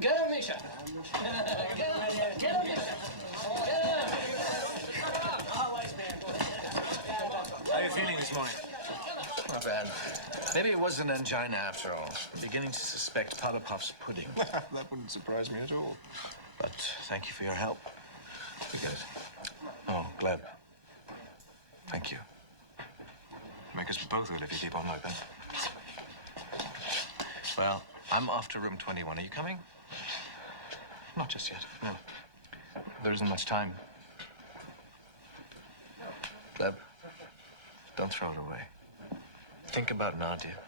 Get him, Misha. Get him, Misha. How are you feeling this morning? Not bad. Maybe it was an angina after all. I'm beginning to suspect Powder Puff's pudding. That wouldn't surprise me at all. But thank you for your help. We get it. Oh, Gleb. Thank you. Make us both ill if you keep on like that. Well, I'm off to room 21. Are you coming? Not just yet, no. There isn't much time. Gleb, don't throw it away. Think about Nadia.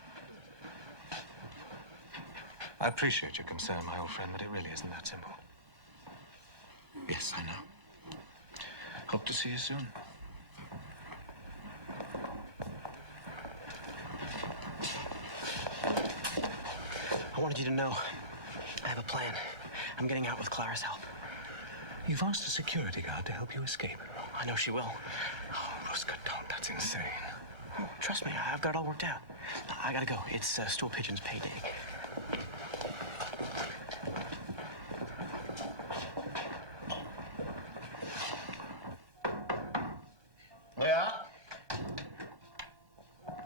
I appreciate your concern, my old friend, but it really isn't that simple. Yes, I know. Hope to see you soon. I wanted you to know, I have a plan. I'm getting out with Clara's help. You've asked a security guard to help you escape. I know she will. Oh, Ruska, don't. That's insane. Oh, trust me, I've got it all worked out. I gotta go. It's Stool Pigeon's payday. Yeah?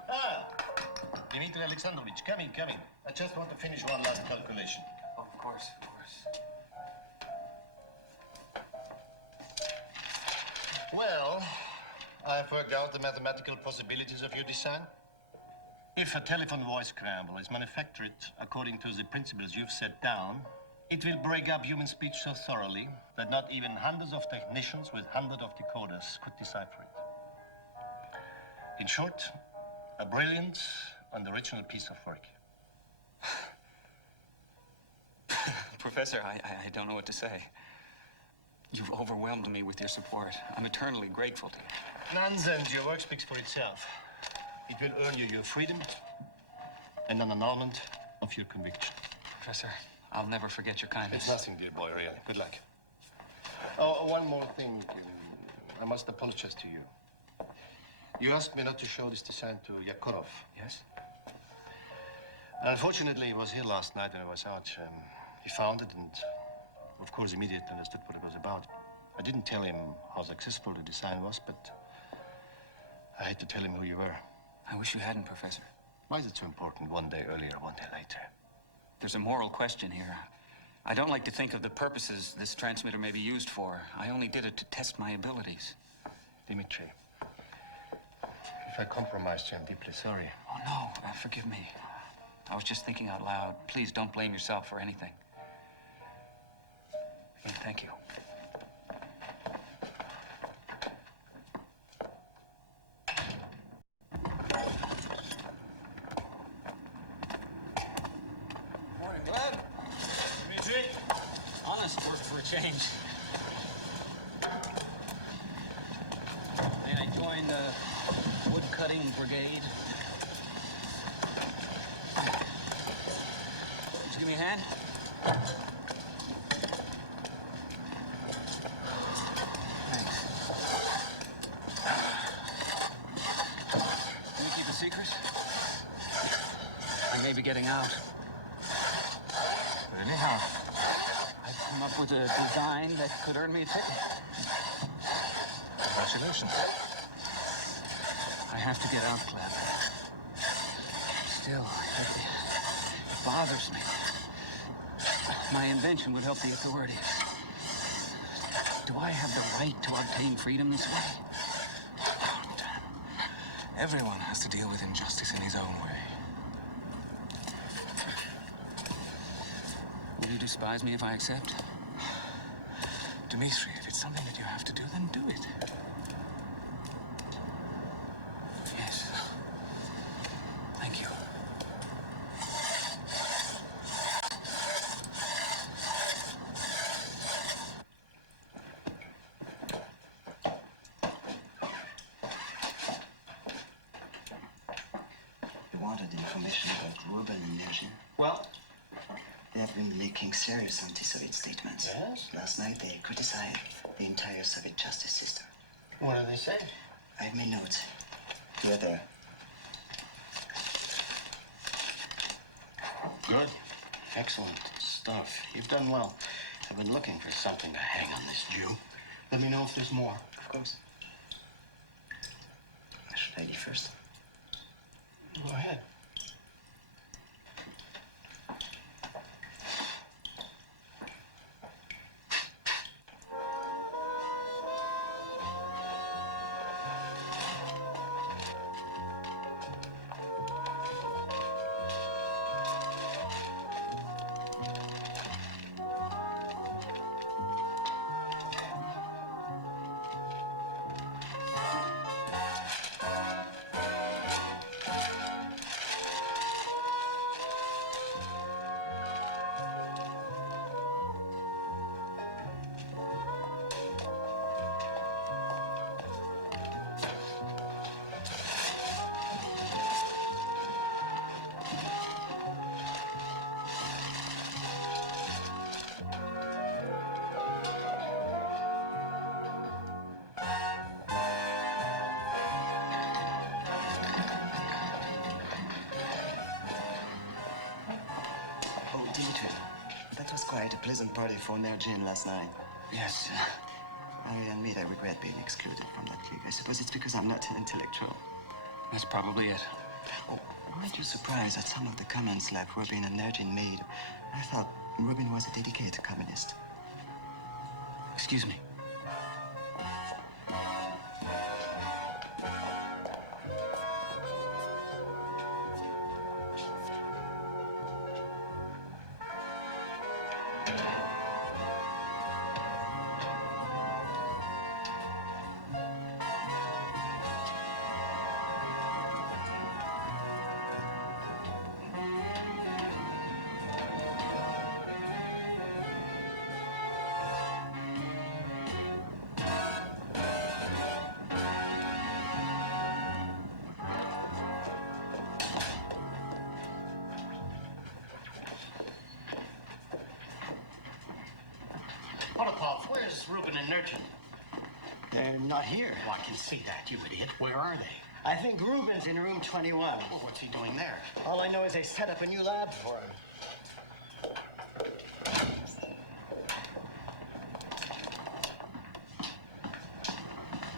Ah, Dmitri Alexandrovich, come in. I just want to finish one last calculation. Oh, of course. Well, I've worked out the mathematical possibilities of your design. If a telephone voice scramble is manufactured according to the principles you've set down, it will break up human speech so thoroughly that not even hundreds of technicians with hundreds of decoders could decipher it. In short, a brilliant and original piece of work. Professor, I don't know what to say. You've overwhelmed me with your support. I'm eternally grateful to you. Nonsense. Your work speaks for itself. It will earn you your freedom and an annulment of your conviction. Professor, I'll never forget your kindness. It's nothing, dear boy, really. Good luck. Oh, one more thing. I must apologize to you. You asked me not to show this design to Yakorov. Yes? Unfortunately, he was here last night when I was out. He found it and, of course, immediately understood what it was about. I didn't tell him how successful the design was, but I had to tell him who you were. I wish you hadn't, Professor. Why is it so important one day earlier, one day later? There's a moral question here. I don't like to think of the purposes this transmitter may be used for. I only did it to test my abilities. Dmitri, if I compromised you, I'm deeply sorry. Oh, no, forgive me. I was just thinking out loud. Please don't blame yourself for anything. Again, thank you. Morning, Gleb. Dmitri. Honest work for a change. And I joined the wood-cutting brigade. Would you give me a hand? Thanks. Can you keep a secret? I may be getting out. Really? How? I've come up with a design that could earn me a ticket. Congratulations. I have to get out, Gleb. Still, it bothers me. My invention would help the authorities. Do I have the right to obtain freedom this way? Everyone has to deal with injustice in his own way. Will you despise me if I accept? Dmitri, if it's something that you have to do, then do it. Yes. Thank you. You wanted information about Garber and Energy? Well? They have been leaking serious anti-Soviet statements. Yes? Last night they criticized the entire Soviet justice system. What do they say? I have made notes. You're there. Good. Excellent. It's stuff. You've done well. I've been looking for something to hang on this Jew. Let me know if there's more. Of course. Should I eat first? Go ahead. Oh, Dimitri, that was quite a pleasant party for Mergin last night. Yes. I admit I regret being excluded from that league. I suppose it's because I'm not an intellectual. That's probably it. Oh, aren't you surprised that some of the comments like Rubin and Mergin made? I thought Rubin was a dedicated communist. Excuse me. Polakov, where's Rubin and Nurchin? They're not here. Oh, I can see that, you idiot. Where are they? I think Rubin's in room 21. Well, what's he doing there? All I know is they set up a new lab for him.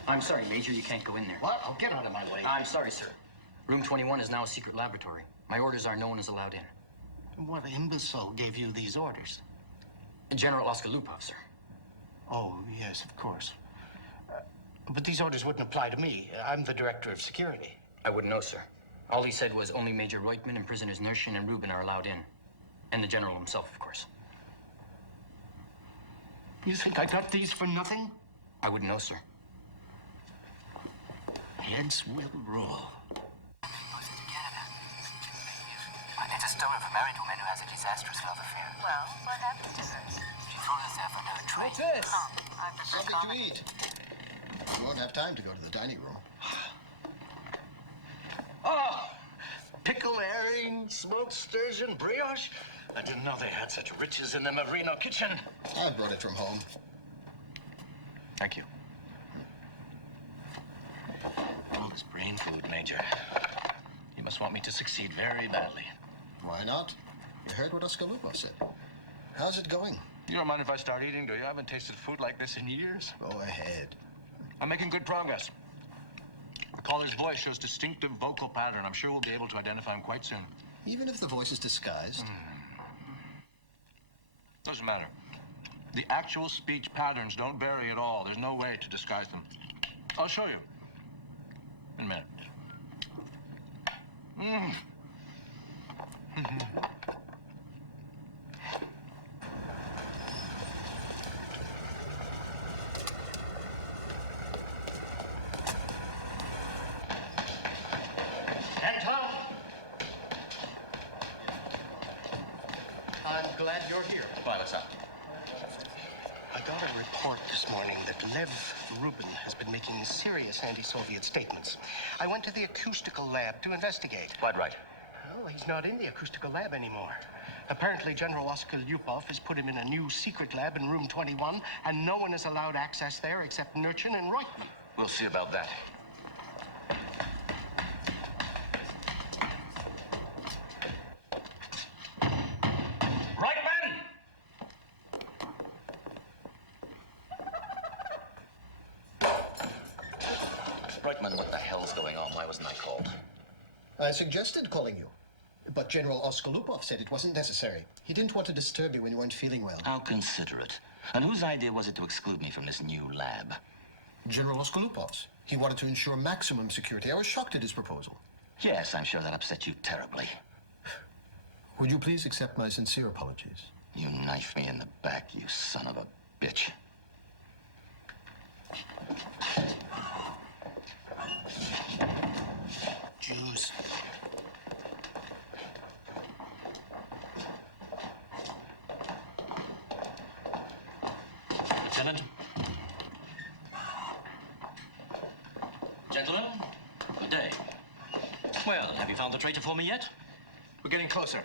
I'm sorry, Major, you can't go in there. What? Oh, get out of my way. I'm sorry, sir. Room 21 is now a secret laboratory. My orders are no one is allowed in. What imbecile gave you these orders? General Oscar Lupov, sir. Oh, yes, of course. But these orders wouldn't apply to me. I'm the director of security. I wouldn't know, sir. All he said was only Major Reutemann and prisoners Nurshin and Rubin are allowed in. And the general himself, of course. You think I got these for nothing? I wouldn't know, sir. Heads will roll. It's a story of a married woman who has a disastrous love affair. Well, what happened to her? She threw herself on her train. What's this? I prefer Something comedy. to eat. You won't have time to go to the dining room. Oh, pickle herring, smoked sturgeon, brioche. I didn't know they had such riches in the Marino kitchen. I brought it from home. Thank you. All this brain food, Major. You must want me to succeed very badly. Why not? You heard what Oscar Lupov said. How's it going? You don't mind if I start eating, do you? I haven't tasted food like this in years. Go ahead. I'm making good progress. The caller's voice shows distinctive vocal pattern. I'm sure we'll be able to identify him quite soon. Even if the voice is disguised. Doesn't matter. The actual speech patterns don't vary at all. There's no way to disguise them. I'll show you. In a minute. Anton! I'm glad you're here. Why, what's up? I got a report this morning that Lev Rubin has been making serious anti-Soviet statements. I went to the acoustical lab to investigate. Quite right. Well, he's not in the acoustical lab anymore. Apparently, General Oscar Lupov has put him in a new secret lab in room 21, and no one is allowed access there except Nurchin and Reutemann. We'll see about that. Reutemann! Chapman, what the hell's going on? Why wasn't I called? I suggested calling you, but General Oskolupov said it wasn't necessary. He didn't want to disturb you when you weren't feeling well. How considerate. And whose idea was it to exclude me from this new lab? General Oskolupov's. He wanted to ensure maximum security. I was shocked at his proposal. Yes, I'm sure that upset you terribly. Would you please accept my sincere apologies? You knifed me in the back, you son of a bitch. Jews. Lieutenant? Gentlemen, good day. Well, have you found the traitor for me yet? We're getting closer.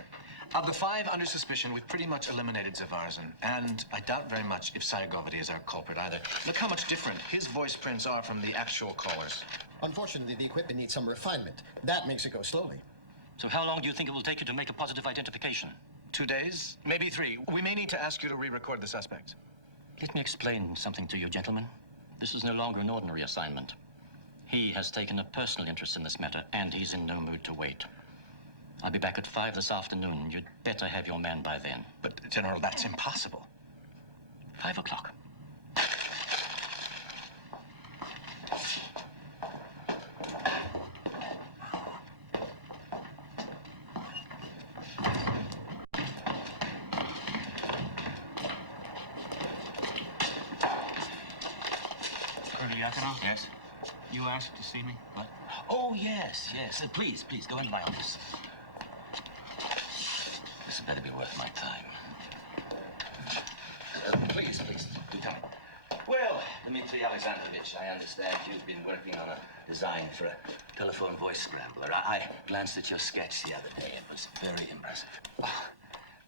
Of the 5 under suspicion, we've pretty much eliminated Zavarzin. And I doubt very much if Saigovity is our culprit either. Look how much different his voice prints are from the actual callers. Unfortunately, the equipment needs some refinement. That makes it go slowly. So how long do you think it will take you to make a positive identification? 2 days, maybe 3. We may need to ask you to re-record the suspect. Let me explain something to you, gentlemen. This is no longer an ordinary assignment. He has taken a personal interest in this matter, and he's in no mood to wait. I'll be back at 5 this afternoon. You'd better have your man by then. But, General, that's impossible. 5 o'clock. Colonel Yakov? Yes? You asked to see me? What? Oh, yes. Please, go into my office. This had better be worth my time. Please, do tell me. Well, Dmitri Alexandrovich, I understand you've been working on a design for a telephone voice scrambler. I glanced at your sketch the other day. It was very impressive. Oh,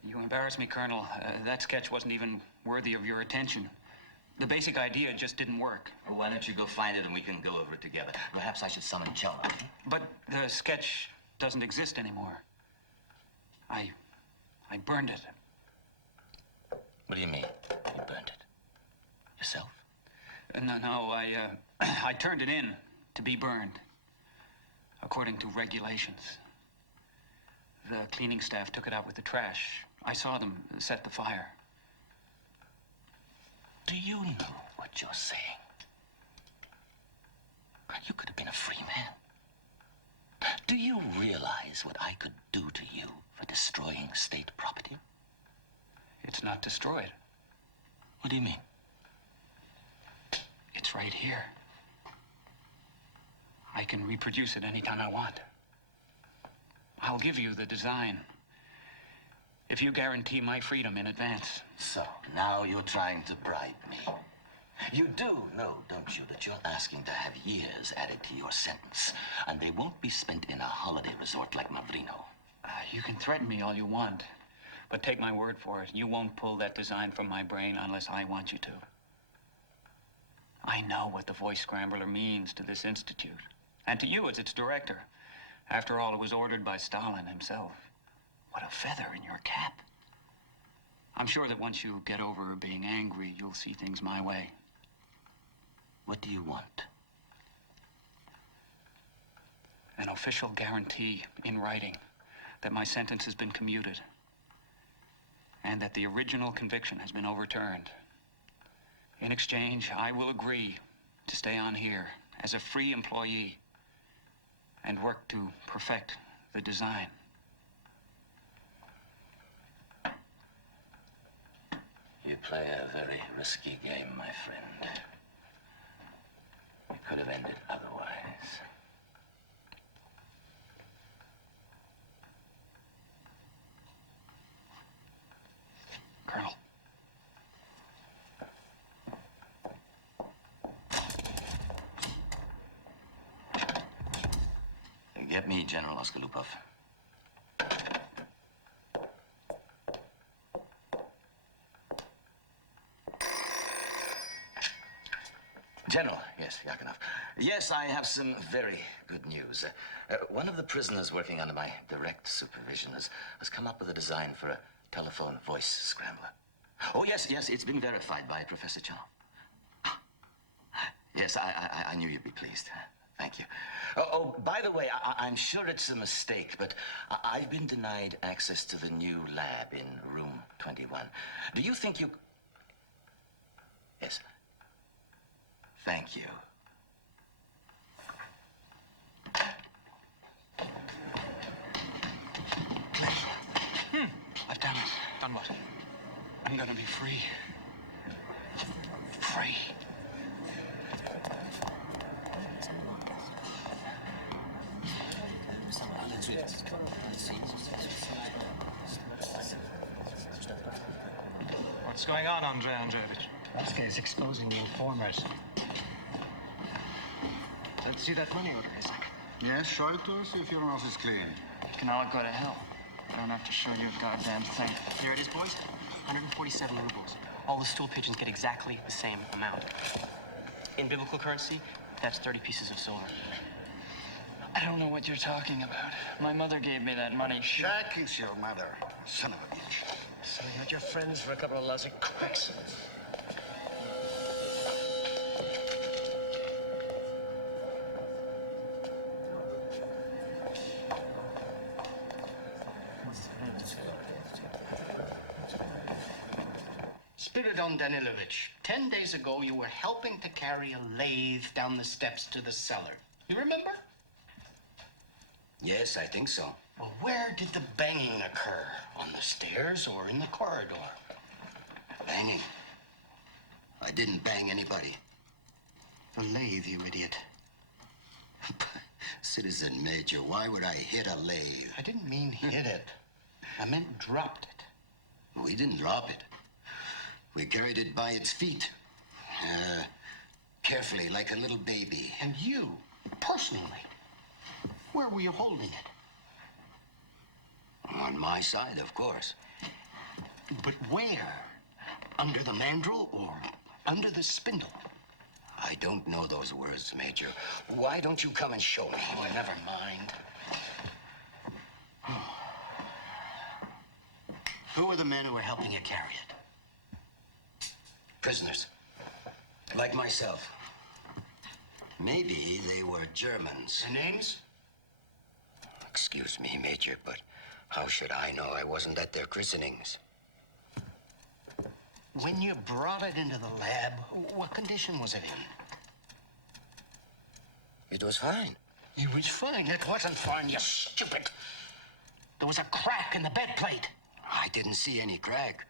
you embarrass me, Colonel. That sketch wasn't even worthy of your attention. The basic idea just didn't work. Well, why don't you go find it and we can go over it together? Perhaps I should summon Chelna. But the sketch doesn't exist anymore. I burned it. What do you mean, you burned it? Yourself? No, I turned it in to be burned, according to regulations. The cleaning staff took it out with the trash. I saw them set the fire. Do you know what you're saying? You could have been a free man. Do you realize what I could do to you for destroying state property? It's not destroyed. What do you mean? It's right here. I can reproduce it anytime I want. I'll give you the design if you guarantee my freedom in advance. So, now you're trying to bribe me. You do know, don't you, that you're asking to have years added to your sentence, and they won't be spent in a holiday resort like Mavrino. You can threaten me all you want, but take my word for it, you won't pull that design from my brain unless I want you to. I know what the voice scrambler means to this institute, and to you as its director. After all, it was ordered by Stalin himself. What a feather in your cap. I'm sure that once you get over being angry, you'll see things my way. What do you want? An official guarantee in writing that my sentence has been commuted and that the original conviction has been overturned. In exchange, I will agree to stay on here as a free employee and work to perfect the design. You play a very risky game, my friend. It could have ended otherwise. Colonel. Get me General Oskolupov. General, yes, Yakinov. Yes, I have some very good news. One of the prisoners working under my direct supervision has come up with a design for a telephone voice scrambler. Oh, yes, it's been verified by Professor Chow. Yes, I knew you'd be pleased. Thank you. Oh, by the way, I'm sure it's a mistake, but I've been denied access to the new lab in room 21. Do you think you... Yes. Thank you. I've done it. Done what? I'm gonna be free. Free. What's going on, Andrei Andreevich? Raacke is exposing the informers. Let's see that money order, Isaac. Yes, show it to us if your nose is clean. You can all go to hell. I don't have to show you a goddamn thing. Here it is, boys. 147 rubles. All the stool pigeons get exactly the same amount. In biblical currency, that's 30 pieces of silver. I don't know what you're talking about. My mother gave me that money. Jack is your mother, son of a bitch. So you had your friends for a couple of lousy cracks. Spiridon Danilovich, 10 days ago you were helping to carry a lathe down the steps to the cellar. You remember? Yes, I think so. Well, where did the banging occur? On the stairs or in the corridor? Banging. I didn't bang anybody. The lathe, you idiot. Citizen Major, why would I hit a lathe? I didn't mean hit it. I meant dropped it. We didn't drop it. We carried it by its feet. Carefully, like a little baby. And you, personally, where were you holding it? On my side, of course. But where? Under the mandrel or under the spindle? I don't know those words, Major. Why don't you come and show me? Oh, never mind. Who were the men who were helping you carry it? Prisoners. Like myself. Maybe they were Germans. Their names? Excuse me, Major, but how should I know? I wasn't at their christenings. When you brought it into the lab, what condition was it in? It was fine. It was fine. It wasn't fine, you stupid. There was a crack in the bed plate. I didn't see any crack.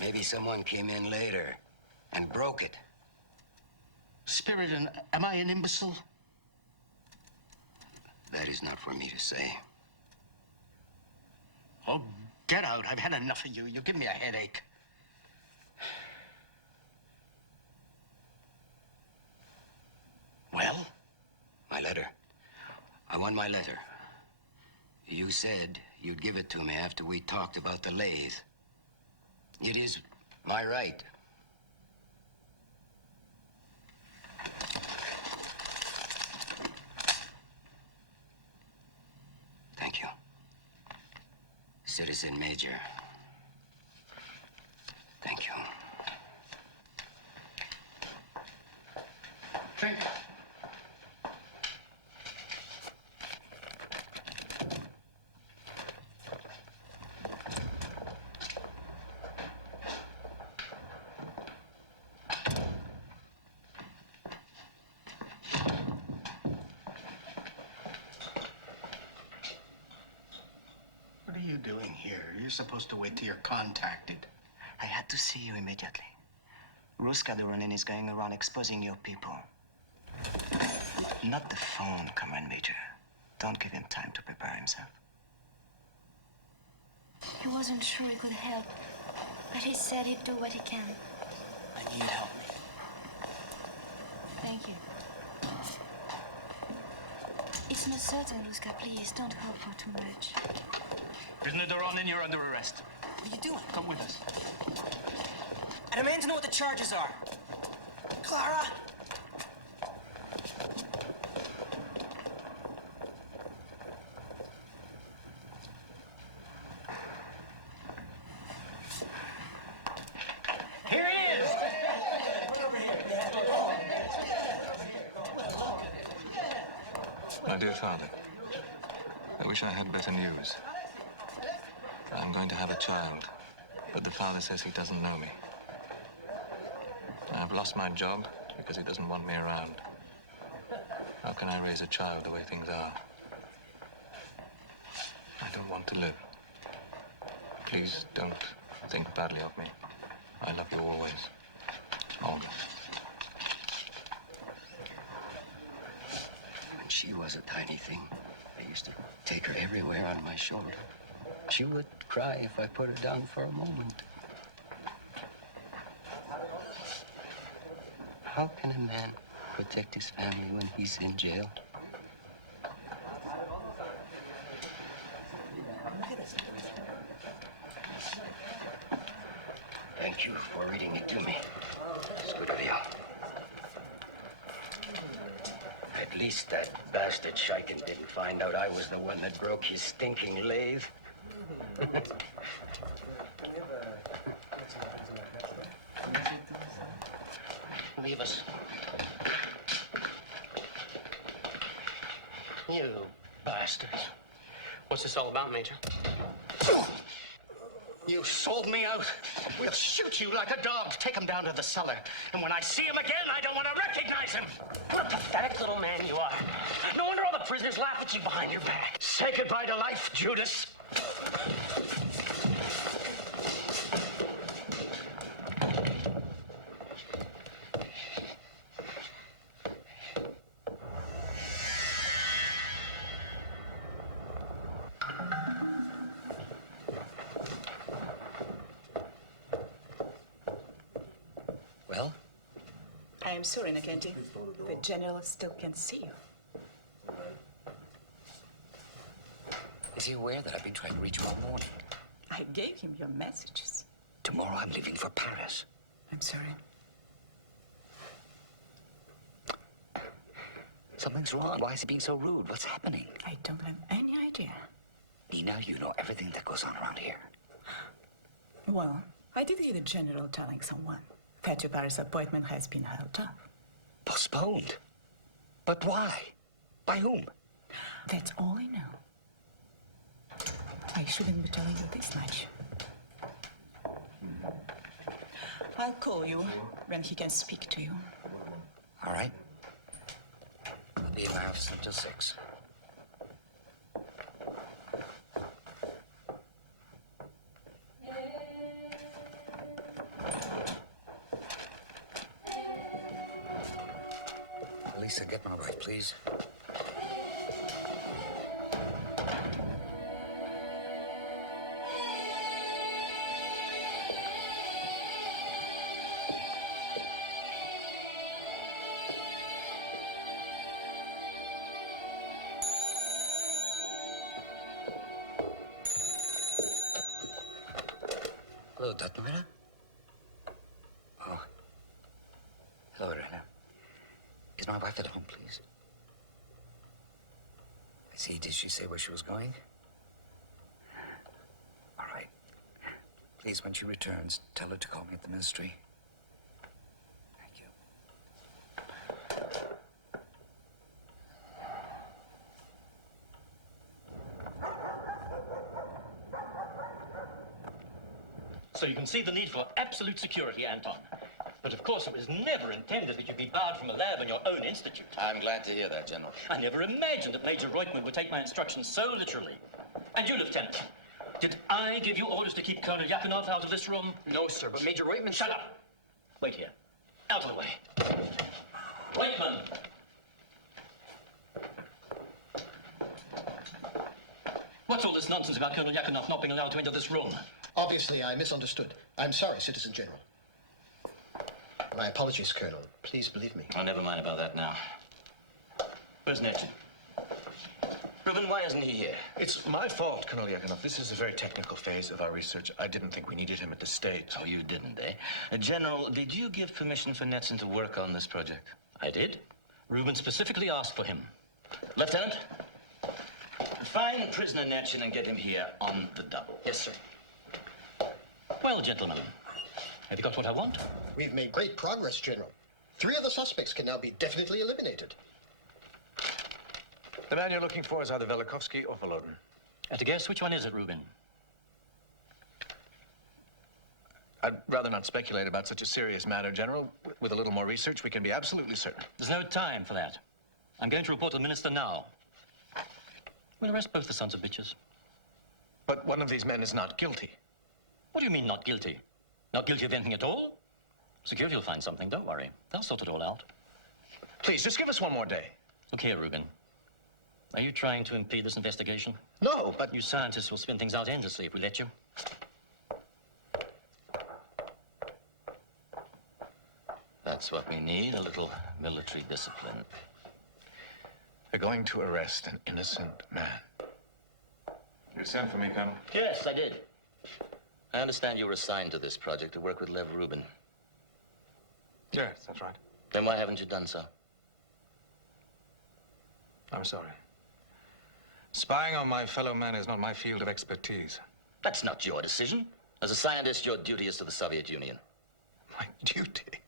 Maybe someone came in later and broke it. Spiridon, am I an imbecile? That is not for me to say. Oh, get out. I've had enough of you. You give me a headache. Well? My letter. I want my letter. You said you'd give it to me after we talked about the lathe. It is my right. Thank you. Citizen Major. Thank you. Thank you. What are you doing here? You're supposed to wait till you're contacted. I had to see you immediately. Ruska the Ronin is going around exposing your people. Not the phone, Comrade Major. Don't give him time to prepare himself. He wasn't sure he could help, but he said he'd do what he can. I need help. Thank you. It's not certain, Ruska. Please, don't hope for too much. Prisoner de Ronin, you're under arrest. What are you doing? Come with us. I demand to know what the charges are. Clara! Here he is! My dear father, I wish I had better news. I'm going to have a child, but the father says he doesn't know me. I've lost my job because he doesn't want me around. How can I raise a child the way things are? I don't want to live. Please don't think badly of me. I love you always. Olga. When she was a tiny thing, I used to take her everywhere on my shoulder. She would cry if I put her down for a moment. How can a man protect his family when he's in jail? Thank you for reading it to me. It's good of you. At least that bastard Scheichen didn't find out I was the one that broke his stinking lathe. Leave us. You bastards. What's this all about, Major? You sold me out. We'll shoot you like a dog. Take him down to the cellar. And when I see him again, I don't want to recognize him. What a pathetic little man you are. No wonder all the prisoners laugh at you behind your back. Say goodbye to life, Judas. Well? I am sorry, Mackenzie. The general still can't see you. Is he aware that I've been trying to reach him all morning? I gave him your messages. Tomorrow I'm leaving for Paris. I'm sorry. Something's wrong. Why is he being so rude? What's happening? I don't have any idea. Nina, you know everything that goes on around here. Well, I did hear the general telling someone that your Paris appointment has been held up. Postponed? But why? By whom? That's all I know. I shouldn't be telling you this much. I'll call you when he can speak to you. All right. I'll be in my office until 6. Lisa, get my wife, please. Hello, Tatmira. Oh. Hello, Irena. Is my wife at home, please? I see. Did she say where she was going? All right. Please, when she returns, tell her to call me at the ministry. Thank you. So you can see the need for absolute security, Anton. But of course, it was never intended that you be barred from a lab in your own institute. I'm glad to hear that, General. I never imagined that Major Reutemann would take my instructions so literally. And you, Lieutenant, did I give you orders to keep Colonel Yakunov out of this room? No, sir, but Major Reutemann... Shut up! Wait here. Out of the way. Reutemann! What's all this nonsense about Colonel Yakunov not being allowed to enter this room? Obviously, I misunderstood. I'm sorry, Citizen General. My apologies, Colonel. Please believe me. Oh, never mind about that now. Where's Neptune? Reuben, why isn't he here? It's my fault, Colonel Yakunov. This is a very technical phase of our research. I didn't think we needed him at this stage. Oh, you didn't, eh? General, did you give permission for Netson to work on this project? I did. Reuben specifically asked for him. Lieutenant, find prisoner Netson and get him here on the double. Yes, sir. Well, gentlemen, have you got what I want? We've made great progress, General. 3 of the suspects can now be definitely eliminated. The man you're looking for is either Velikovsky or Volodin. At a guess, which one is it, Rubin? I'd rather not speculate about such a serious matter, General. With a little more research, we can be absolutely certain. There's no time for that. I'm going to report to the minister now. We'll arrest both the sons of bitches. But one of these men is not guilty. What do you mean, not guilty? Not guilty of anything at all? Security will find something, don't worry. They'll sort it all out. Please, just give us one more day. Look here, Rubin. Are you trying to impede this investigation? No, but... You scientists will spin things out endlessly if we let you. That's what we need, a little military discipline. They're going to arrest an innocent man. You sent for me, Colonel? Yes, I did. I understand you were assigned to this project to work with Lev Rubin. Yes, that's right. Then why haven't you done so? I'm sorry. Spying on my fellow man is not my field of expertise. That's not your decision. As a scientist, your duty is to the Soviet Union. My duty?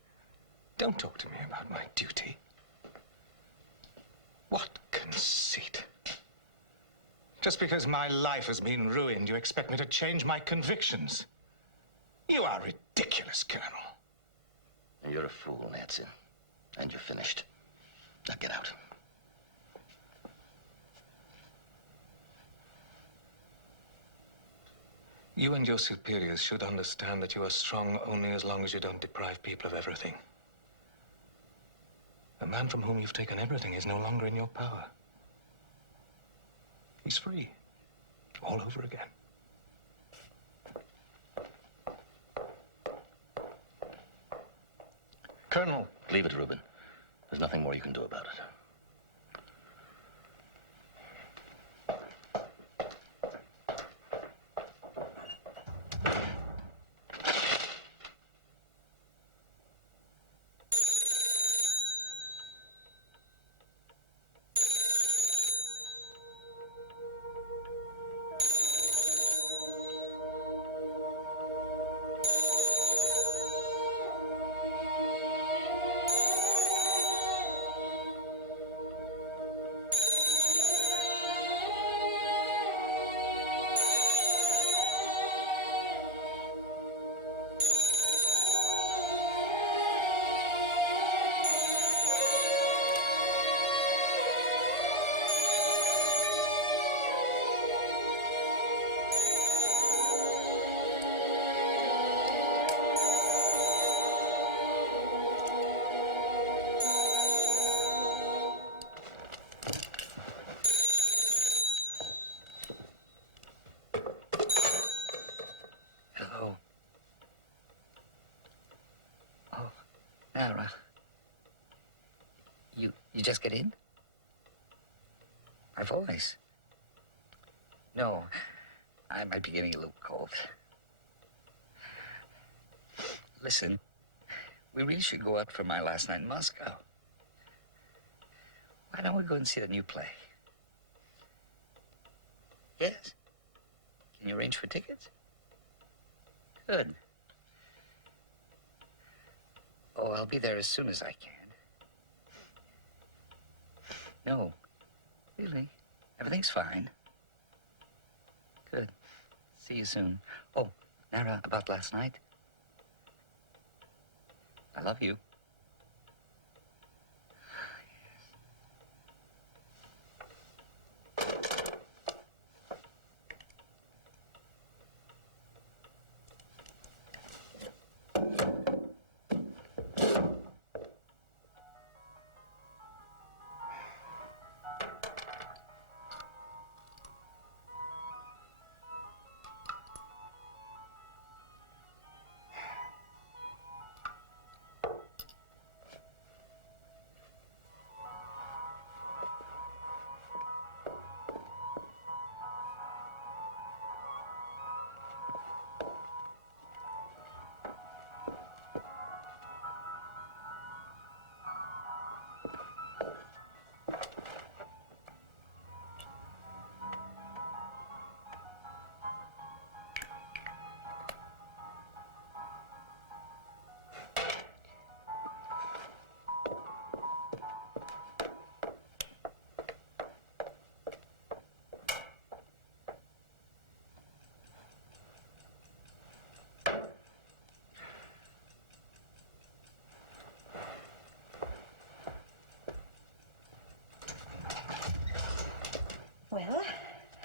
Don't talk to me about my duty. What conceit. Just because my life has been ruined, you expect me to change my convictions? You are ridiculous, Colonel. You're a fool, Natsin. And you're finished. Now get out. You and your superiors should understand that you are strong only as long as you don't deprive people of everything. The man from whom you've taken everything is no longer in your power. He's free. All over again. Colonel. Leave it, Rubin. There's nothing more you can do about it. Nara, you just get in? My voice? No, I might be getting a little cold. Listen, we really should go out for my last night in Moscow. Why don't we go and see the new play? Yes? Can you arrange for tickets? Good. Oh, I'll be there as soon as I can. No, really, everything's fine. Good. See you soon. Oh, Nara, about last night. I love you.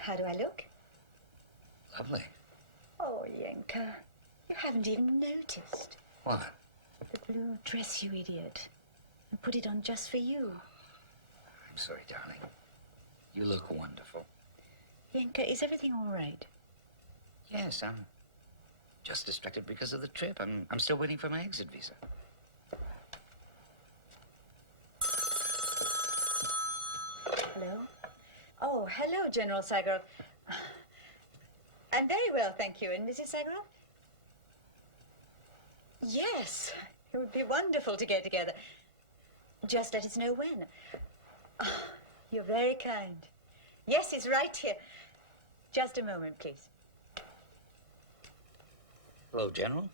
How do I look? Lovely. Oh, Yenka, you haven't even noticed. What? The blue dress, you idiot. I put it on just for you. I'm sorry, darling. You look wonderful. Yenka, is everything all right? Yes, I'm just distracted because of the trip. I'm still waiting for my exit visa. Hello? Oh, hello, General Sagharov. I'm very well, thank you. And Mrs. Sagharov? Yes, it would be wonderful to get together. Just let us know when. Oh, you're very kind. Yes, it's right here. Just a moment, please. Hello, General.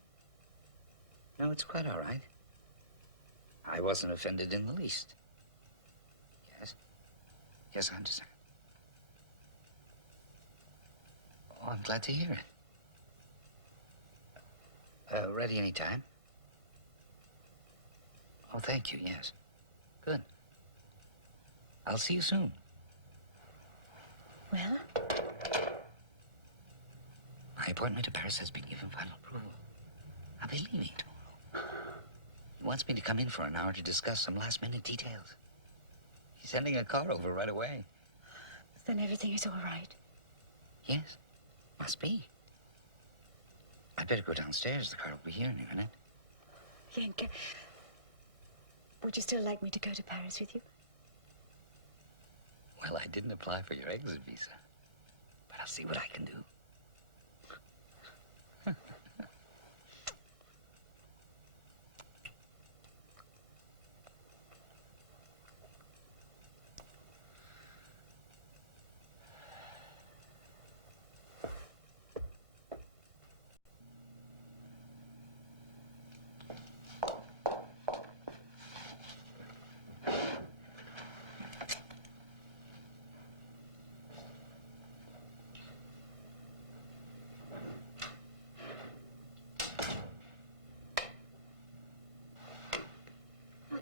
No, it's quite all right. I wasn't offended in the least. Yes? Yes, I understand. Oh, I'm glad to hear it. Ready any time? Oh, thank you, yes. Good. I'll see you soon. Well? My appointment to Paris has been given final approval. I'll be leaving tomorrow. He wants me to come in for an hour to discuss some last-minute details. He's sending a car over right away. Then everything is all right. Yes, must be. I'd better go downstairs. The car will be here in a minute. Yenka, would you still like me to go to Paris with you? Well, I didn't apply for your exit visa, but I'll see what I can do.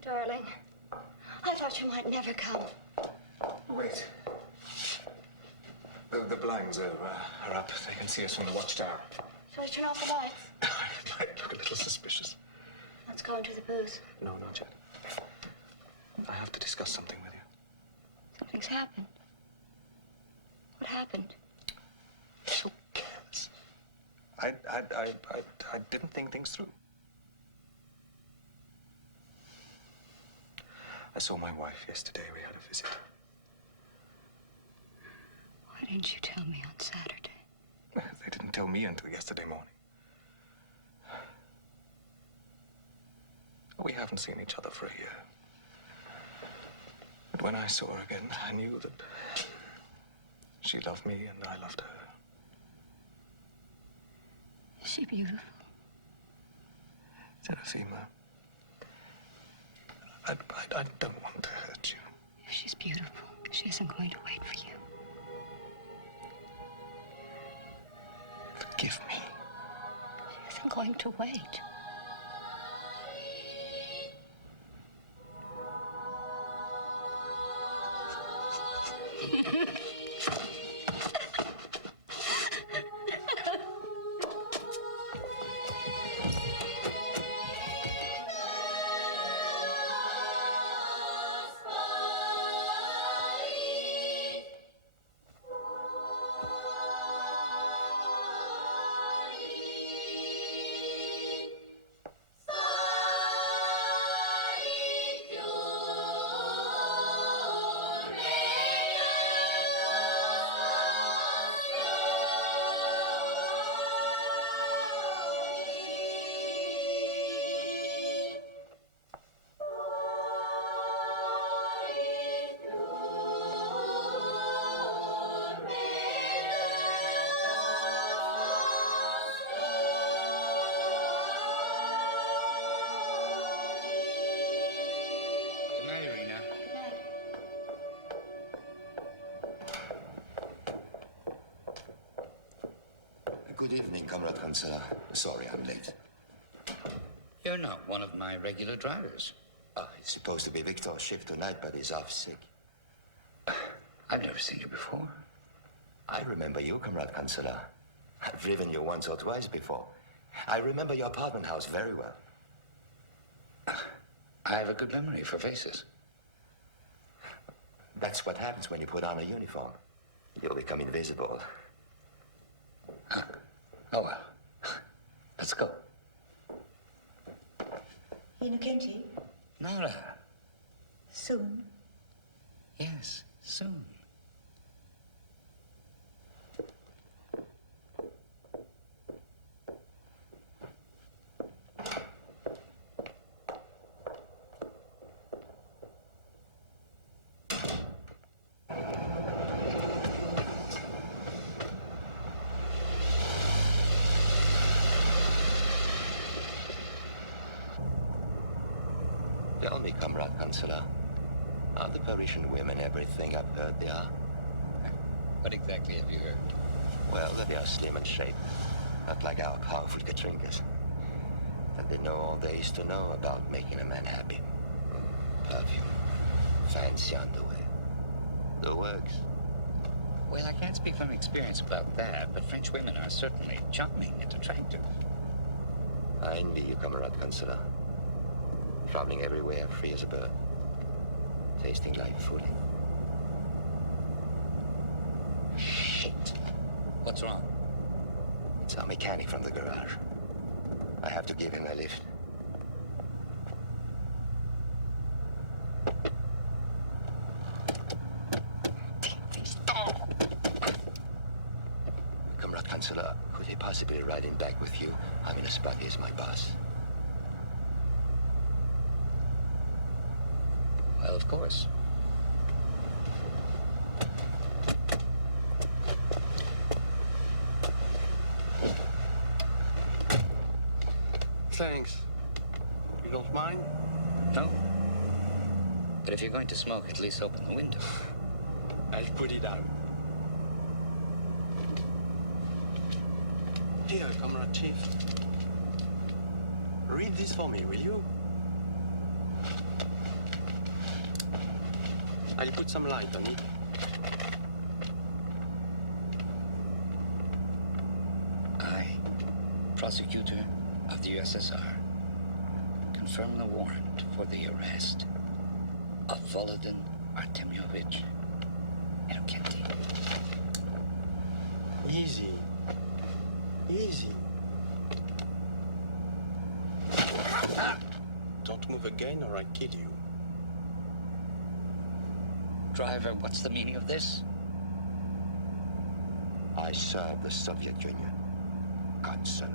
Darling, I thought you might never come. Wait. The blinds are up. They can see us from the watchtower. Shall I turn off the lights? It might look a little suspicious. Let's go into the booth. No, not yet. I have to discuss something with you. Something's happened. What happened? So careless. I didn't think things through. I saw my wife yesterday. We had a visit. Why didn't you tell me on Saturday? They didn't tell me until yesterday morning. We haven't seen each other for a year. But when I saw her again, I knew that she loved me and I loved her. Is she beautiful? Serafima, I don't want to hurt you. If she's beautiful, she isn't going to wait for you. Forgive me. She isn't going to wait. Good evening, Comrade Counselor. Sorry I'm late. You're not one of my regular drivers. It's supposed to be Victor's shift tonight, but he's off sick. I've never seen you before. I remember you, Comrade Chancellor. I've driven you once or twice before. I remember your apartment house very well. I have a good memory for faces. That's what happens when you put on a uniform. You'll become invisible. Oh, well. Let's go. Innocenti? Nora. Soon? Yes, soon. Tell me, Comrade Chancellor, are the Parisian women everything I've heard they are? What exactly have you heard? Well, that they are slim and shape, not like our powerful Katrinkas. That they know all there is to know about making a man happy. Perfume, fancy underwear, the works. Well, I can't speak from experience about that, but French women are certainly charming and attractive. I envy you, Comrade Chancellor. Traveling everywhere, free as a bird. Tasting life fully. Shit. What's wrong? It's our mechanic from the garage. I have to give him a lift. Comrade Chancellor, could he possibly ride him back with you? I'm in a spot, he's my boss. Well, of course. Thanks. You don't mind? No. But if you're going to smoke, at least open the window. I'll put it out. Here, Comrade Chief. Read this for me, will you? I'll put some light on it. I, prosecutor of the USSR, confirm the warrant for the arrest of Volodin Artemyovich Innocenti. Easy. Easy. Don't move again or I kill you. Driver, what's the meaning of this? I serve the Soviet Union, Chancellor.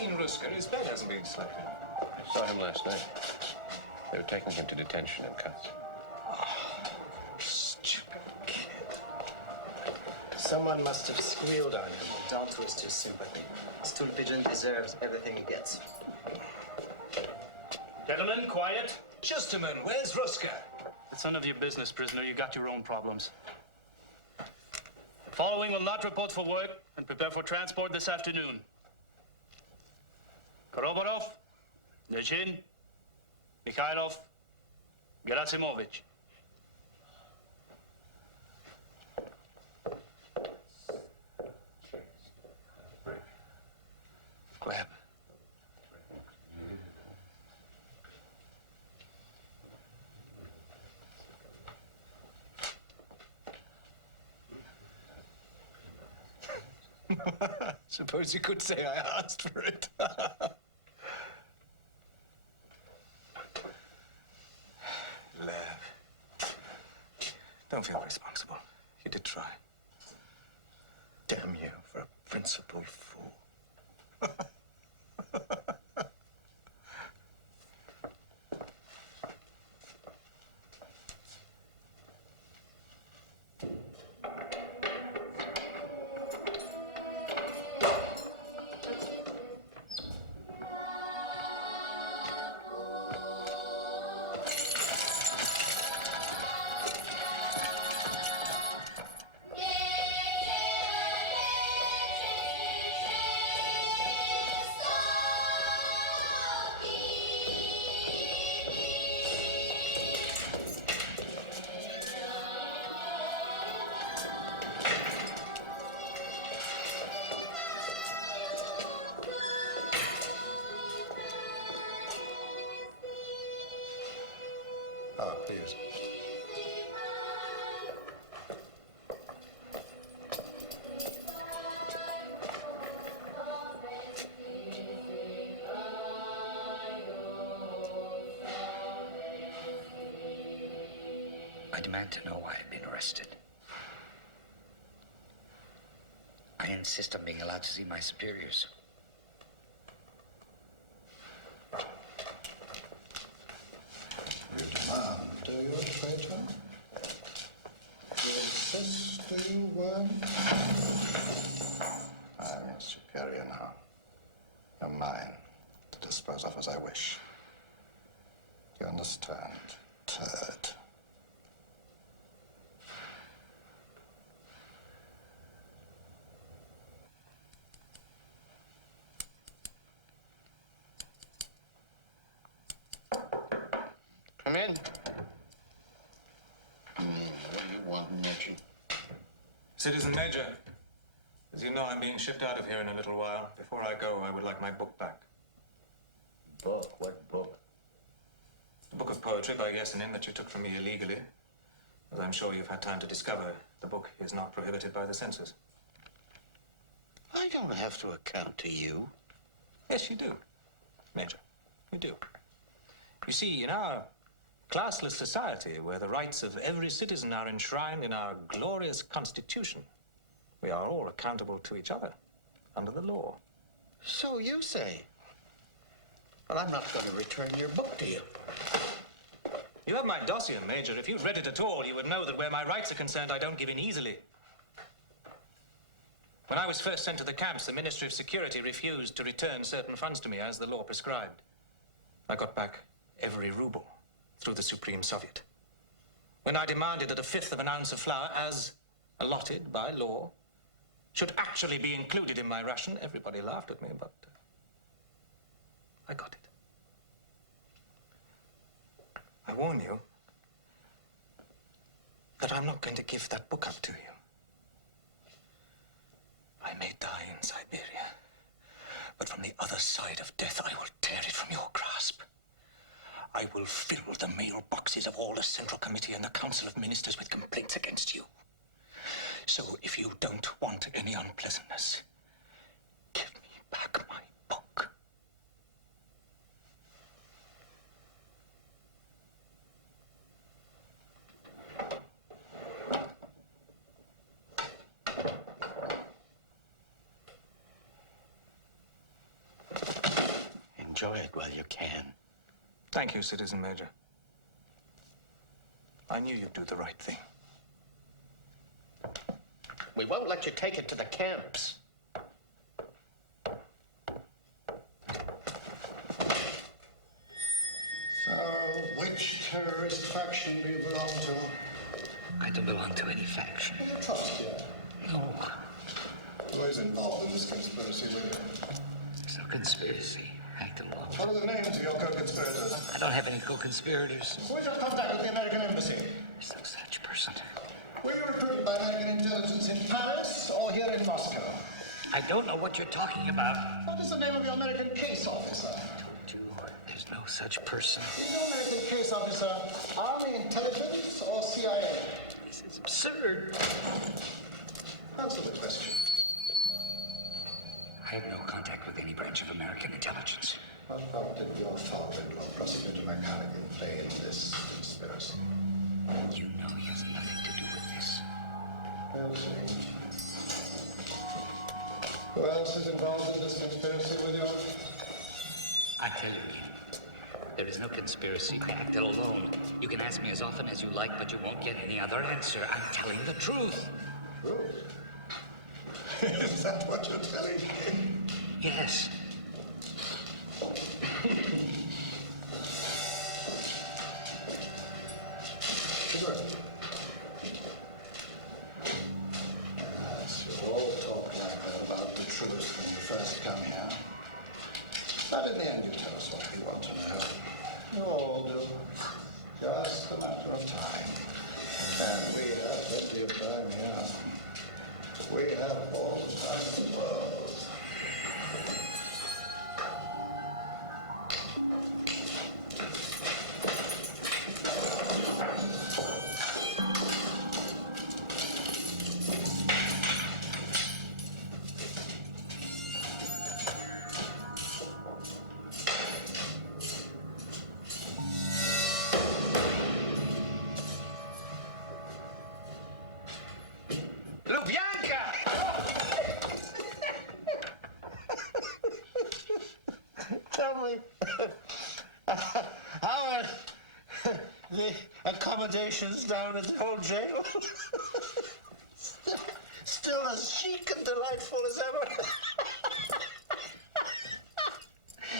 seen Ruska? His bed hasn't been slept in. I saw him last night. They were taking him to detention in cuffs. Stupid kid. Someone must have squealed on him. Don't twist his sympathy. Stool pigeon deserves everything he gets. Gentlemen, quiet. Chesterman, where's Ruska? It's none of your business, prisoner. You got your own problems. The following will not report for work and prepare for transport this afternoon. Koroborov, Nechin, Mikhailov, Gerasimovich. Gleb. Suppose you could say I asked for it. Lev, don't feel responsible. You did try. Damn you for a principled fool. Ah, please. I demand to know why I've been arrested. I insist on being allowed to see my superiors. You demand, do you, traitor? You insist, do you, worm? I'm your superior now. You're mine to dispose of as I wish. You understand, turd? Come in. What do you want, Major? Citizen Major, as you know, I'm being shipped out of here in a little while. Before I go, I would like my book back. Book? What book? The book of poetry by Yesenin that you took from me illegally. As I'm sure you've had time to discover, the book is not prohibited by the censors. I don't have to account to you. Yes, you do, Major. You do. You see, in our classless society, where the rights of every citizen are enshrined in our glorious Constitution, we are all accountable to each other under the law. So you say. But I'm not going to return your book to you. You have my dossier, Major. If you'd read it at all, you would know that where my rights are concerned, I don't give in easily. When I was first sent to the camps, the Ministry of Security refused to return certain funds to me as the law prescribed. I got back every ruble through the Supreme Soviet. When I demanded that a fifth of an ounce of flour, as allotted by law, should actually be included in my ration, everybody laughed at me, but I got it. I warn you that I'm not going to give that book up to you. I may die in Siberia, but from the other side of death, I will tear it from your grasp. I will fill the mailboxes of all the Central Committee and the Council of Ministers with complaints against you. So if you don't want any unpleasantness, give me back my book. Enjoy it while you can. Thank you, Citizen Major. I knew you'd do the right thing. We won't let you take it to the camps. So, which terrorist faction do you belong to? I don't belong to any faction. Trust you. No. Who is involved in this conspiracy with you? It's no conspiracy. Act alone. What are the names of your co-conspirators? I don't have any co-conspirators. Who is your contact with the American Embassy? There's no such person. Were you recruited by American intelligence in Paris or here in Moscow? I don't know what you're talking about. What is the name of your American case officer? There's no such person. Is your American case officer Army intelligence or CIA? This is absurd. Answer the question. I have no contact with any branch of American intelligence. What part did your father-in-law, Prosecutor McCarrigan, play in this conspiracy? You know he has nothing to do with this. We'll see. Who else is involved in this conspiracy with you? I tell you again, there is no conspiracy. I acted alone. You can ask me as often as you like, but you won't get any other answer. I'm telling the truth. Truth? Is that what you're telling me? Yes. Sure. Yes, you all talk like that about the truth when you first come here. But in the end, you tell us what we want to know. You all do. Just a matter of time. And we have plenty of time here. We have all the time in the world. Tell me, how are the accommodations down at the old jail? Still as chic and delightful as ever?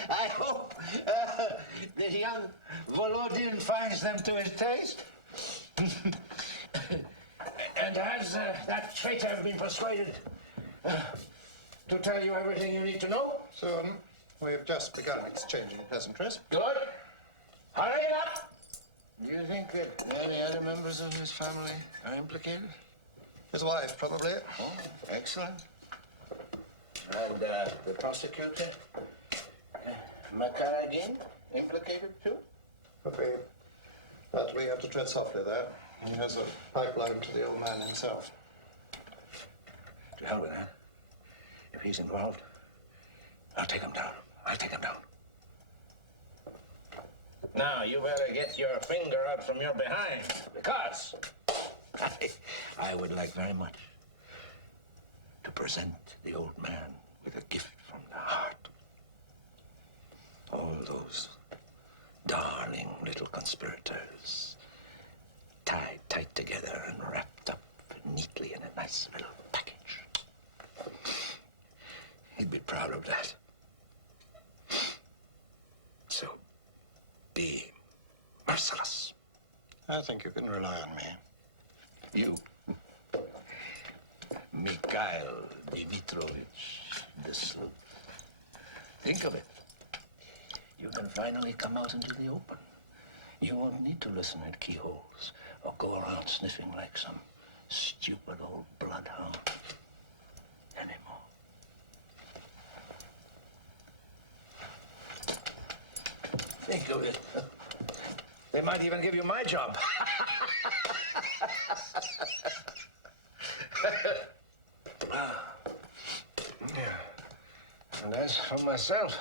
I hope that young Volodin finds them to his taste. And has that traitor been persuaded to tell you everything you need to know? Soon. We've just begun exchanging pleasantries. Good. Hurry it up! Do you think that any other members of his family are implicated? His wife, probably. Oh, excellent. And the prosecutor, McCarrigan, implicated too? Okay. But we have to tread softly there. He has a pipeline to the old man himself. To hell with that. If he's involved, I'll take him down. I'll take him down. Now, you better get your finger out from your behind, because I would like very much to present the old man with a gift from the heart. All those darling little conspirators tied tight together and wrapped up neatly in a nice little package. He'd be proud of that. So, be merciless. I think you can rely on me. You, Mikhail Dmitrovich the Sleuth. Think of it. You can finally come out into the open. You won't need to listen at keyholes or go around sniffing like some stupid old bloodhound anymore. Think of it. They might even give you my job. Yeah. And as for myself,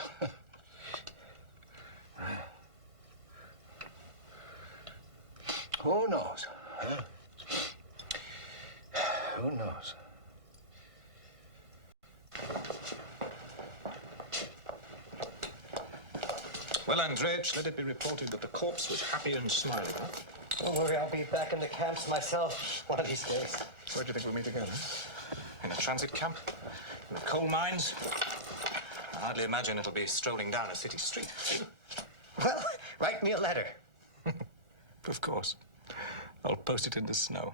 who knows? Huh? Who knows? Well, Andrej, let it be reported that the corpse was happy and smiling, huh? Don't worry, I'll be back in the camps myself one of these days. Where do you think we'll meet again, huh? In a transit camp? In the coal mines? I hardly imagine it'll be strolling down a city street. Well, write me a letter. Of course. I'll post it in the snow.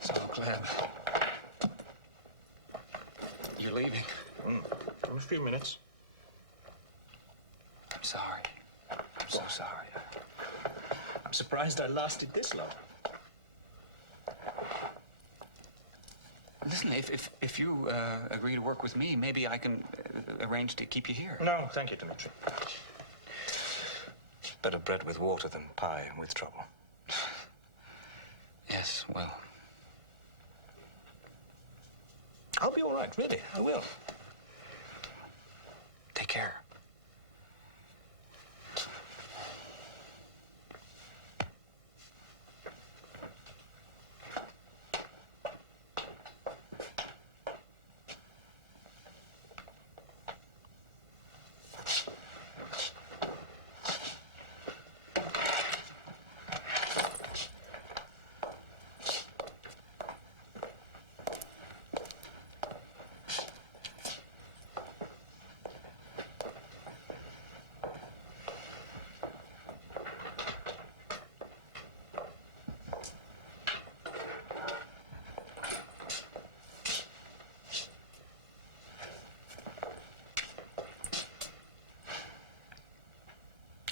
So, Claire, you're leaving? In a few minutes. I'm sorry. I'm so sorry. I'm surprised I lasted this long. Listen, if you agree to work with me, maybe I can arrange to keep you here. No, thank you, Dmitri. Better bread with water than pie with trouble. Yes, well. I'll be all right, really. I will. Take care.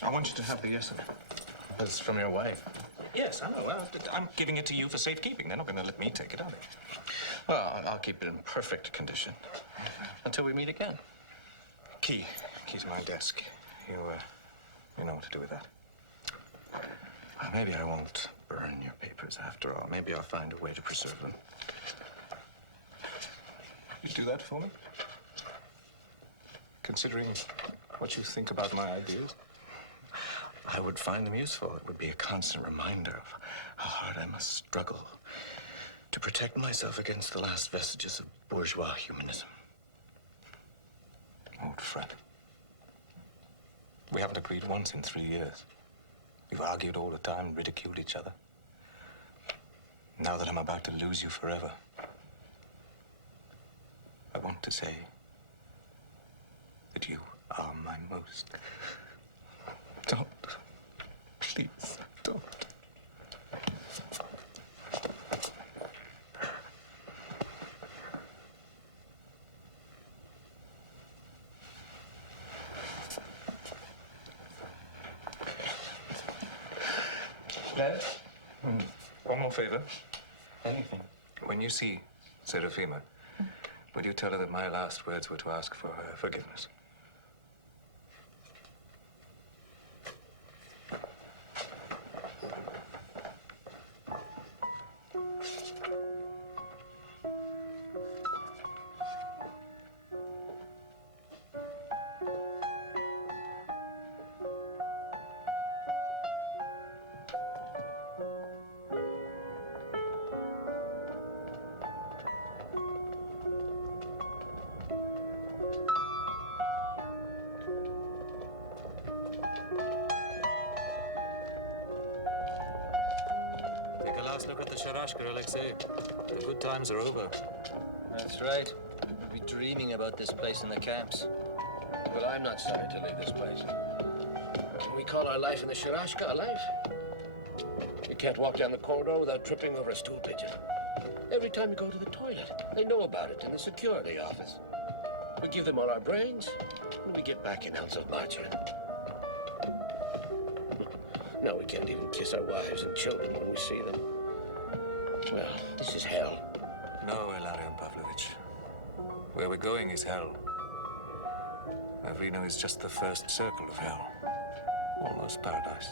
I want you to have the essence. It's from your wife. Yes, I know. I'm giving it to you for safekeeping. They're not going to let me take it, are they? Well, I'll keep it in perfect condition until we meet again. Key to my desk. You know what to do with that. Maybe I won't burn your papers after all. Maybe I'll find a way to preserve them. You do that for me? Considering what you think about my ideas? I would find them useful. It would be a constant reminder of how hard I must struggle to protect myself against the last vestiges of bourgeois humanism. Old Fred. We haven't agreed once in 3 years. We've argued all the time, ridiculed each other. Now that I'm about to lose you forever, I want to say that you are my most... Don't. Please, don't. Dad? One more favor. Anything. When you see Serafima, will you tell her that my last words were to ask for her forgiveness? Take a last look at the Sharashka, Alexei. The good times are over. That's right. We'll be dreaming about this place in the camps. But I'm not sorry to leave this place. Can we call our life in the Sharashka a life? You can't walk down the corridor without tripping over a stool pigeon. Every time you go to the toilet, they know about it in the security office. We give them all our brains, and we get back an ounce of margarine. Now we can't even kiss our wives and children when we see them. Well, this is hell. No, Ilarion Pavlovich. Where we're going is hell. Avrino is just the first circle of hell. Almost paradise.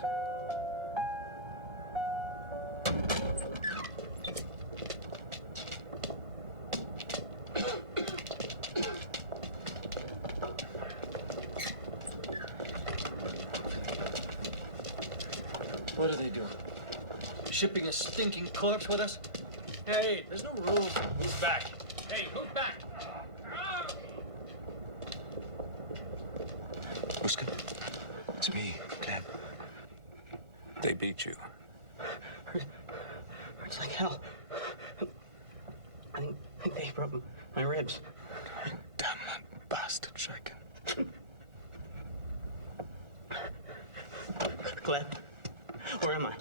shipping a stinking corpse with us? Hey, there's no room. Move back. Hey, move back. Muskin, it's me, Clem. They beat you. It's like hell. I think they broke my ribs. Damn that bastard, Shaken. Gleb, where am I?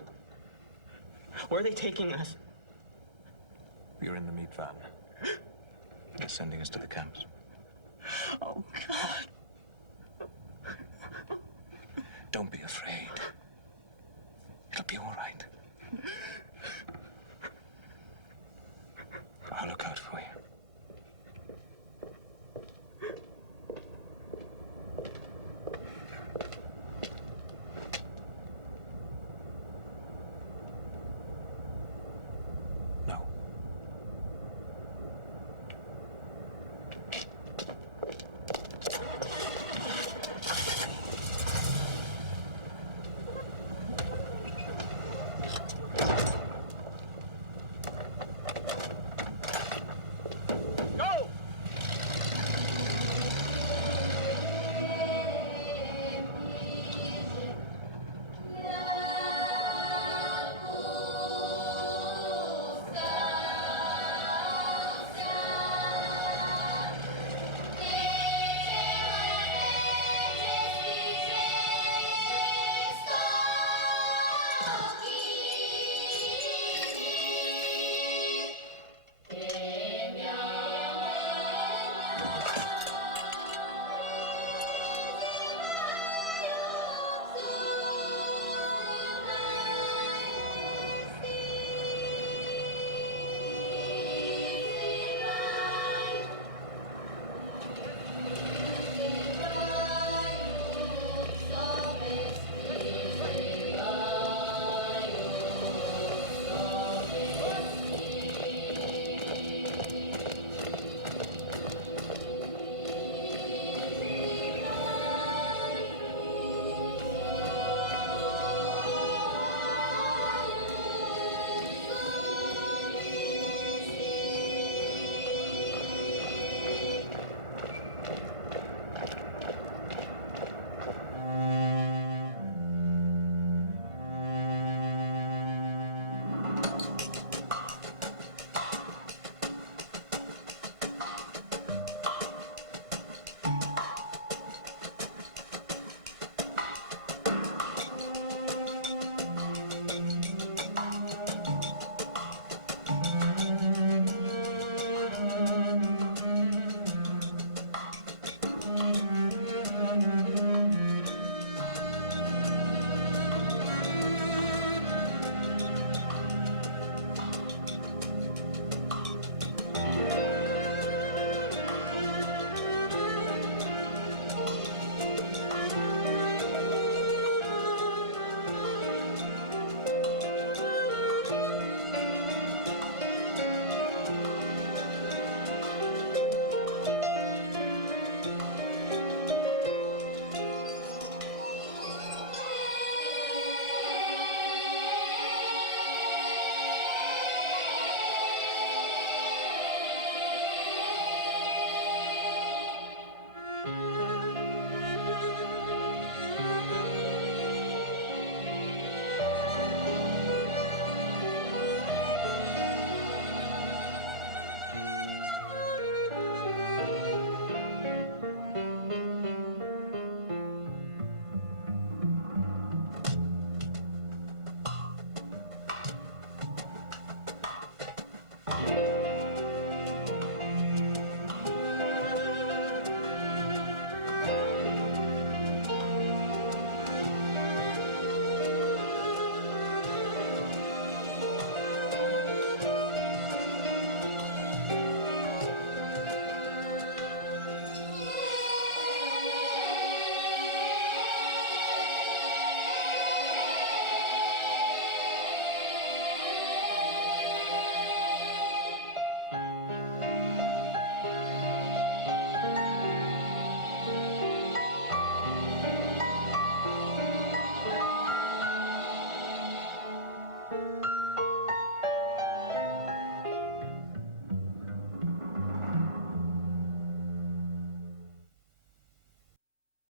Where are they taking us? You're in the meat van. They're sending us to the camps. Oh, God. Don't be afraid.